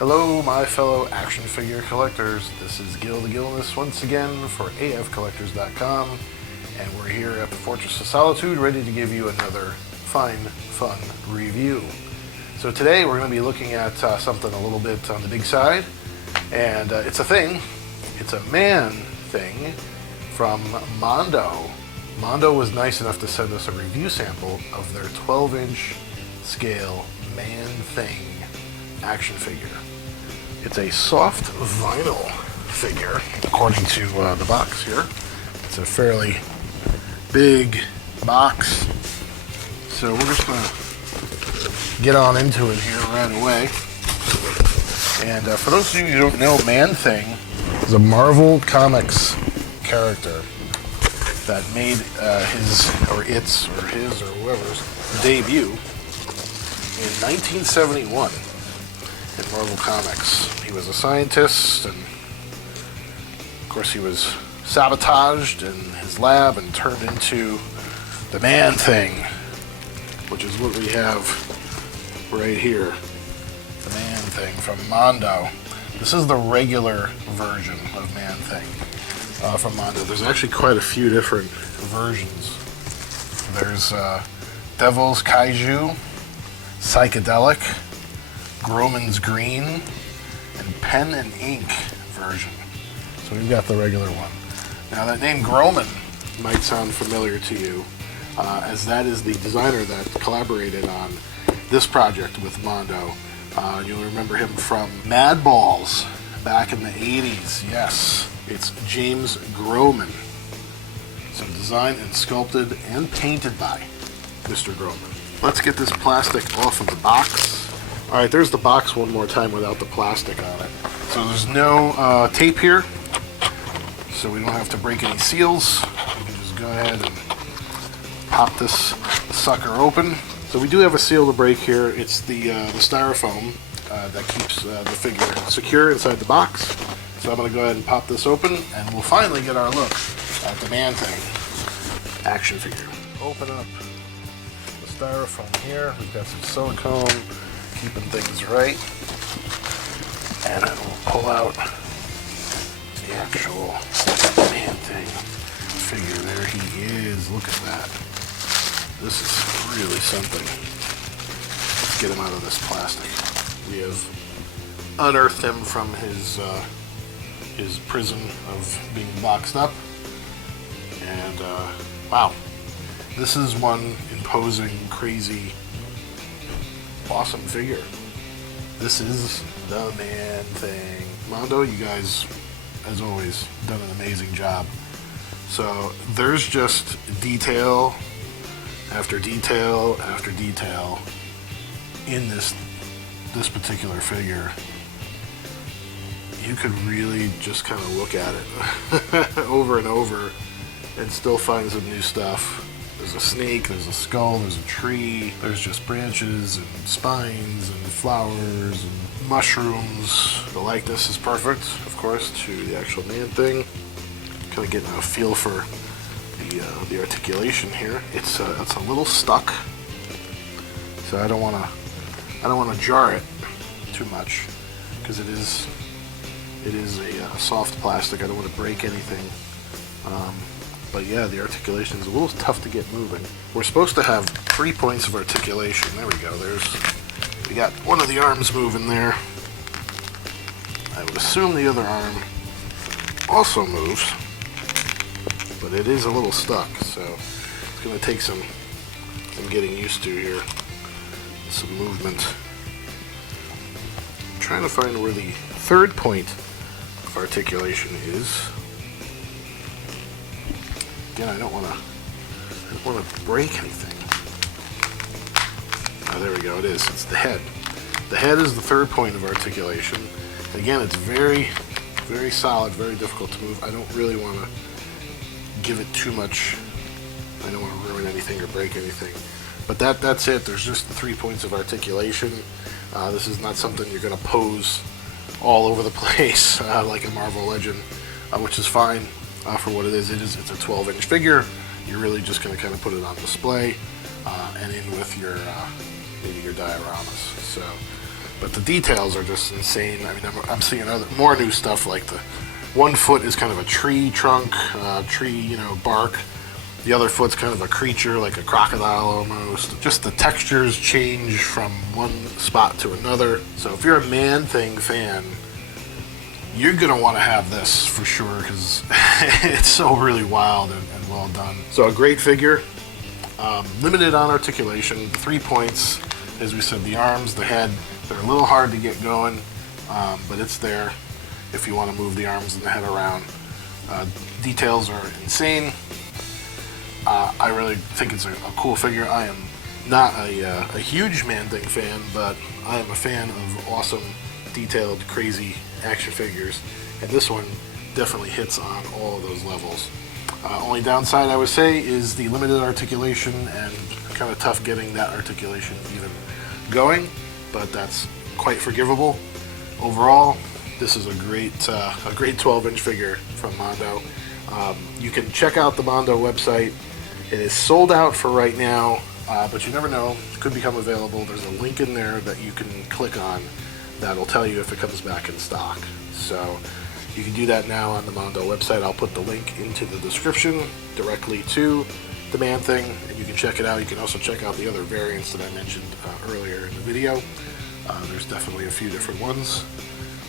Hello, my fellow action figure collectors. This is Gil the Gilness once again for afcollectors.com, and we're here at the Fortress of Solitude ready to give you another fine, fun review. So today we're going to be looking at something a little bit on the big side, and it's a thing. It's a ManThing from Mondo. Mondo was nice enough to send us a review sample of their 12-inch scale ManThing action figure. It's a soft vinyl figure, according to the box here. It's a fairly big box, so we're just going to get on into it here right away. And for those of you who don't know, ManThing is a Marvel Comics character that made his or whoever's debut in 1971 in Marvel Comics. He was a scientist, and of course he was sabotaged in his lab and turned into the ManThing, which is what we have right here. The ManThing from Mondo. This is the regular version of ManThing. From Mondo. There's actually quite a few different versions. There's Devil's Kaiju, Psychedelic, Groman's Green, and Pen and Ink version. So we've got the regular one. Now that name Groman might sound familiar to you, as that is the designer that collaborated on this project with Mondo. You'll remember him from Mad Balls back in the 80s. Yes. It's James Groman. So designed and sculpted and painted by Mr. Groman. Let's get this plastic off of the box. Alright, there's the box one more time without the plastic on it. So there's no tape here, so we don't have to break any seals. We can just go ahead and pop this sucker open. So we do have a seal to break here. It's the styrofoam that keeps the figure secure inside the box. So I'm going to go ahead and pop this open, and we'll finally get our look at the ManThing action figure. Open up the styrofoam here. We've got some silicone, keeping things right. And then we'll pull out the actual ManThing figure. There he is. Look at that. This is really something. Let's get him out of this plastic. We have unearthed him from his prison of being boxed up, and wow, this is one imposing, crazy, awesome figure. This is the ManThing. Mondo, you guys, as always, done an amazing job. So there's just detail after detail after detail in this particular figure. You could really just kind of look at it over and over and still find some new stuff. There's a snake, there's a skull, there's a tree, there's just branches and spines and flowers and mushrooms. The likeness is perfect, of course, to the actual ManThing. Kind of getting a feel for the articulation here. It's a little stuck, so I don't want to jar it too much because it is a soft plastic. I don't want to break anything. But yeah, the articulation is a little tough to get moving. We're supposed to have 3 points of articulation. There we go. We got one of the arms moving there. I would assume the other arm also moves, but it is a little stuck, so it's going to take some getting used to here. Some movement. I'm trying to find where the third point of articulation is. Again, I don't want to break anything. Oh, there we go. It is. It's the head. The head is the third point of articulation. And again, it's very, very solid, very difficult to move. I don't really want to give it too much. I don't want to ruin anything or break anything. But that's it. There's just the 3 points of articulation. This is not something you're going to pose all over the place like a Marvel Legend, which is fine for what it is. It's a 12-inch figure. You're really just going to kind of put it on display and in with your maybe your dioramas. So but the details are just insane. I mean, I'm seeing more new stuff, like the one foot is kind of a tree trunk, tree, bark. The other foot's kind of a creature, like a crocodile almost. Just the textures change from one spot to another. So if you're a ManThing fan, you're going to want to have this for sure, because it's so really wild and well done. So a great figure. Limited on articulation, 3 points. As we said, the arms, the head, they're a little hard to get going, but it's there if you want to move the arms and the head around. Details are insane. I really think it's a cool figure. I am not a huge ManThing fan, but I am a fan of awesome, detailed, crazy action figures, and this one definitely hits on all of those levels. Only downside I would say is the limited articulation, and kind of tough getting that articulation even going, but that's quite forgivable. Overall, this is a great 12-inch figure from Mondo. You can check out the Mondo website. It is sold out for right now, but you never know. It could become available. There's a link in there that you can click on that'll tell you if it comes back in stock. So you can do that now on the Mondo website. I'll put the link into the description directly to the ManThing, and you can check it out. You can also check out the other variants that I mentioned earlier in the video. There's definitely a few different ones.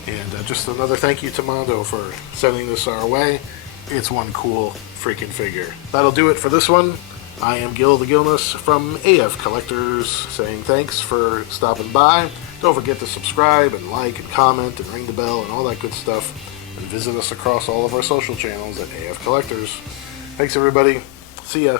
And just another thank you to Mondo for sending this our way. It's one cool freaking figure. That'll do it for this one. I am Gil the Gilness from AF Collectors, saying thanks for stopping by. Don't forget to subscribe and like and comment and ring the bell and all that good stuff. And visit us across all of our social channels at AF Collectors. Thanks everybody. See ya.